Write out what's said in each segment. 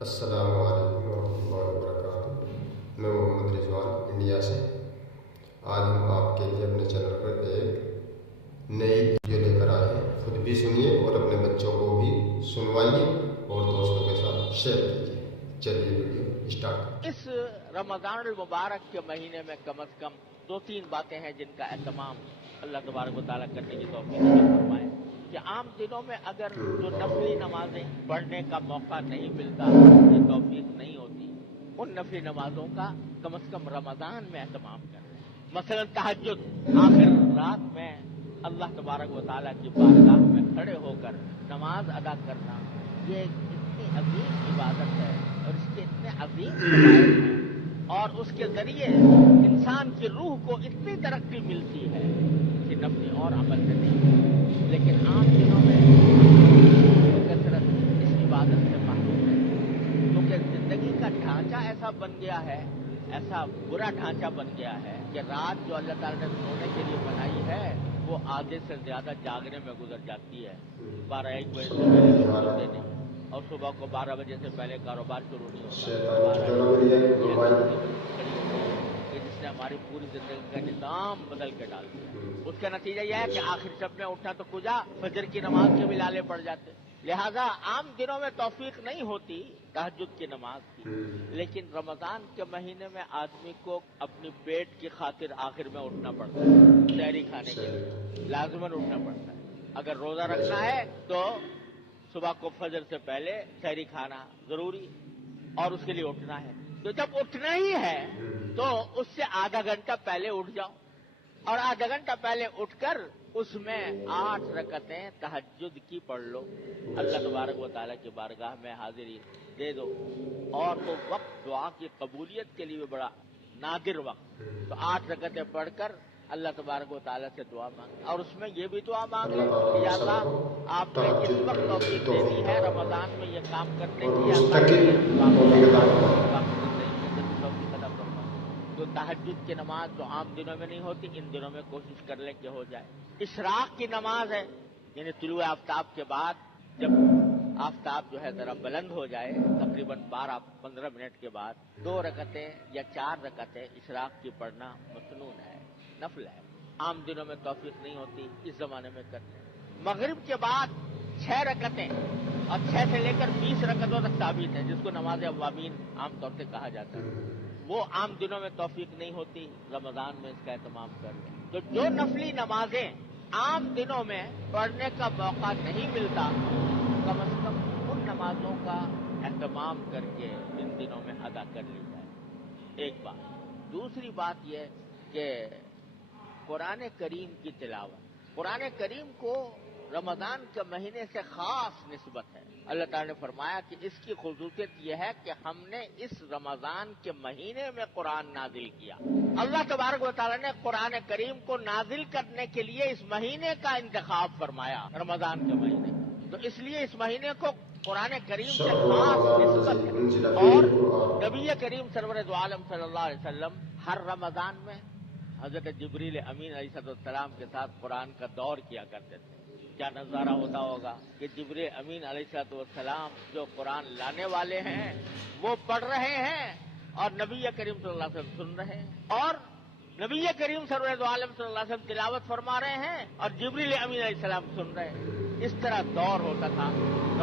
السلام علیکم ورحمۃ اللہ وبرکاتہ۔ میں محمد رضوان انڈیا سے۔ آج ہم آپ کے لیے اپنے چینل پر ایک نئی ویڈیو لے کر آئے ہیں۔ خود بھی سنیے اور اپنے بچوں کو بھی سنوائیے اور دوستوں کے ساتھ شیئر کیجیے۔ چلیے ویڈیو اسٹارٹ۔ اس رمضان المبارک کے مہینے میں کم از کم 2-3 باتیں ہیں جن کا اہتمام اللہ تبارک و تعالیٰ کرنے کی توفیق عطا فرمائے کہ عام دنوں میں اگر جو نفلی نمازیں پڑھنے کا موقع نہیں ملتا، یہ توفیق نہیں ہوتی، ان نفلی نمازوں کا کم از کم رمضان میں اہتمام کریں۔ مثلا تہجد، آخر رات میں اللہ تبارک و تعالیٰ کی بارگاہ میں کھڑے ہو کر نماز ادا کرنا، یہ اتنی عظیم عبادت ہے اور اس کے اتنے عظیم فوائد ہیں، اور اس کے ذریعے انسان کی روح کو اتنی ترقی ملتی ہے کہ نفلی اور عمل سے نہیں۔ لیکن عام دنوں میں کثرت اس عبادت سے محروم ہے، کیونکہ زندگی کا ڈھانچہ ایسا بن گیا ہے، ایسا برا ڈھانچہ بن گیا ہے کہ رات جو اللہ تعالیٰ نے سونے کے لیے بنائی ہے وہ آدھے سے زیادہ جاگنے میں گزر جاتی ہے۔ 12-1 بجے سے پہلے لوگ سوتے نہیں، اور صبح کو 12 بجے سے پہلے کاروبار شروع نہیں ہوتا۔ 12-1 بجے یہ ایسی مصیبت کھڑی ہو گئی ہے کہ جس نے ہماری پوری زندگی کا نظام بدل کے ڈال دیا۔ اس کا نتیجہ یہ ہے کہ آخر شب میں اٹھنا تو کجا، فجر کی نماز کے بھی لالے پڑ جاتے۔ لہذا عام دنوں میں توفیق نہیں ہوتی تہجد کی نماز کی، لیکن رمضان کے مہینے میں آدمی کو اپنی پیٹ کی خاطر آخر میں اٹھنا پڑتا ہے، سحری کھانے کے لیے لازماً اٹھنا پڑتا ہے۔ اگر روزہ رکھنا ہے تو صبح کو فجر سے پہلے سحری کھانا ضروری، اور اس کے لیے اٹھنا ہے۔ تو جب اٹھنا ہی ہے تو اس سے آدھا گھنٹہ پہلے اٹھ جاؤ، اور آدھا گھنٹہ پہلے اٹھ کر اس میں 8 رکعتیں تہجد کی پڑھ لو، اللہ تبارک و تعالیٰ کی بارگاہ میں حاضری دے دو۔ اور وہ وقت دعا کی قبولیت کے لیے بڑا نادر وقت، تو 8 رکعتیں پڑھ کر اللہ تبارک و تعالیٰ سے دعا مانگ، اور اس میں یہ بھی دعا مانگ لیں کہ یا اللہ آپ نے اس وقت توفیق دے دی ہے رمضان میں یہ کام کرنے کی، یا اللہ مجھے باقی زندگی کے اندر بھی توفیق عطا فرما۔ تو تہجد کی نماز جو عام دنوں میں نہیں ہوتی، ان دنوں میں کوشش کر لیں کہ ہو جائے۔ اشراق کی نماز ہے، یعنی طلوع آفتاب کے بعد جب آفتاب جو ہے ذرا بلند ہو جائے، تقریباً 12-15 منٹ کے بعد 2 رکعتیں یا 4 رکعتیں اشراق کی پڑھنا مسنون ہے، نفل ہے۔ عام دنوں میں توفیق نہیں ہوتی، اس زمانے میں کرتے ہیں۔ مغرب کے بعد 6 رکعتیں، اور 6 سے لے کر 20 رکعتوں تک ثابت ہے، جس کو نماز اوابین عام طور سے کہا جاتا ہے۔ وہ عام دنوں میں توفیق نہیں ہوتی، رمضان میں اس کا اہتمام کر لیں۔ تو جو نفلی نمازیں عام دنوں میں پڑھنے کا موقع نہیں ملتا، کم از کم ان نمازوں کا اہتمام کر کے ان دنوں میں ادا کر لی جائے، ایک بات۔ دوسری بات یہ کہ قرآن کریم کی تلاوت، قرآن کریم کو رمضان کے مہینے سے خاص نسبت ہے۔ اللہ تعالیٰ نے فرمایا کہ اس کی خصوصیت یہ ہے کہ ہم نے اس رمضان کے مہینے میں قرآن نازل کیا۔ اللہ تبارک و تعالیٰ نے قرآن کریم کو نازل کرنے کے لیے اس مہینے کا انتخاب فرمایا، رمضان کے مہینے کا، تو اس لیے اس مہینے کو قرآن کریم سے خاص نسبت ہے۔ اور نبی کریم سرور دو عالم صلی اللہ علیہ وسلم ہر رمضان میں حضرت جبریل امین علیہ السلام کے ساتھ قرآن کا دور کیا کرتے تھے۔ کیا نظارہ ہوتا ہوگا کہ جبریل امین علیہ السلام جو قرآن لانے والے ہیں وہ پڑھ رہے ہیں، اور نبی کریم صلی اللہ علیہ وسلم سن رہے ہیں، اور نبی کریم سرور دو عالم صلی اللہ علیہ وسلم تلاوت فرما رہے ہیں اور جبریل امین علیہ السلام سن رہے ہیں۔ اس طرح دور ہوتا تھا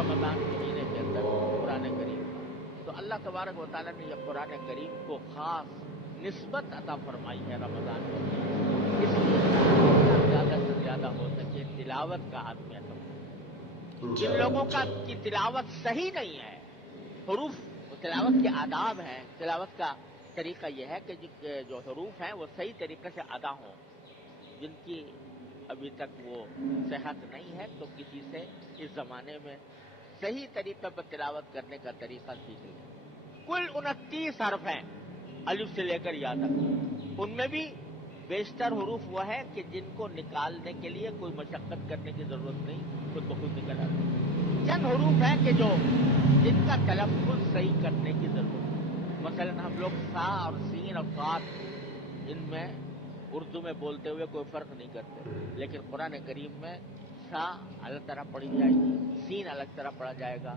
رمضان کے مہینے کے اندر قرآن کریم کا۔ تو اللہ تبارک و تعالیٰ نے یہ قرآن کریم کو خاص نسبت عطا فرمائی ہے رمضان کے مہینے، اس لیے جتنا زیادہ سے زیادہ ہو سکے تلاوت کا آدمی اہتمام۔ جن لوگوں کی تلاوت صحیح نہیں ہے، حروف تلاوت کے آداب ہیں، تلاوت کا طریقہ یہ ہے کہ جو حروف ہیں وہ صحیح طریقے سے ادا ہوں، جن کی ابھی تک وہ صحت نہیں ہے تو کسی سے اس زمانے میں صحیح طریقے پر تلاوت کرنے کا طریقہ سیکھ لیں۔ کل 29 حرف ہیں الف سے لے کر یا تک، ان میں بھی بیشتر حروف وہ ہے کہ جن کو نکالنے کے لیے کوئی مشقت کرنے کی ضرورت نہیں، خود بخود نکل آتے ہیں۔ چند حروف ہیں کہ جن کا تلفظ صحیح کرنے کی ضرورت ہے۔ مثلا ہم لوگ سا اور سین اور قاف، ان میں اردو میں بولتے ہوئے کوئی فرق نہیں کرتے، لیکن قرآن کریم میں سا الگ طرح پڑھی جائے گی، سین الگ طرح پڑھا جائے گا،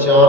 4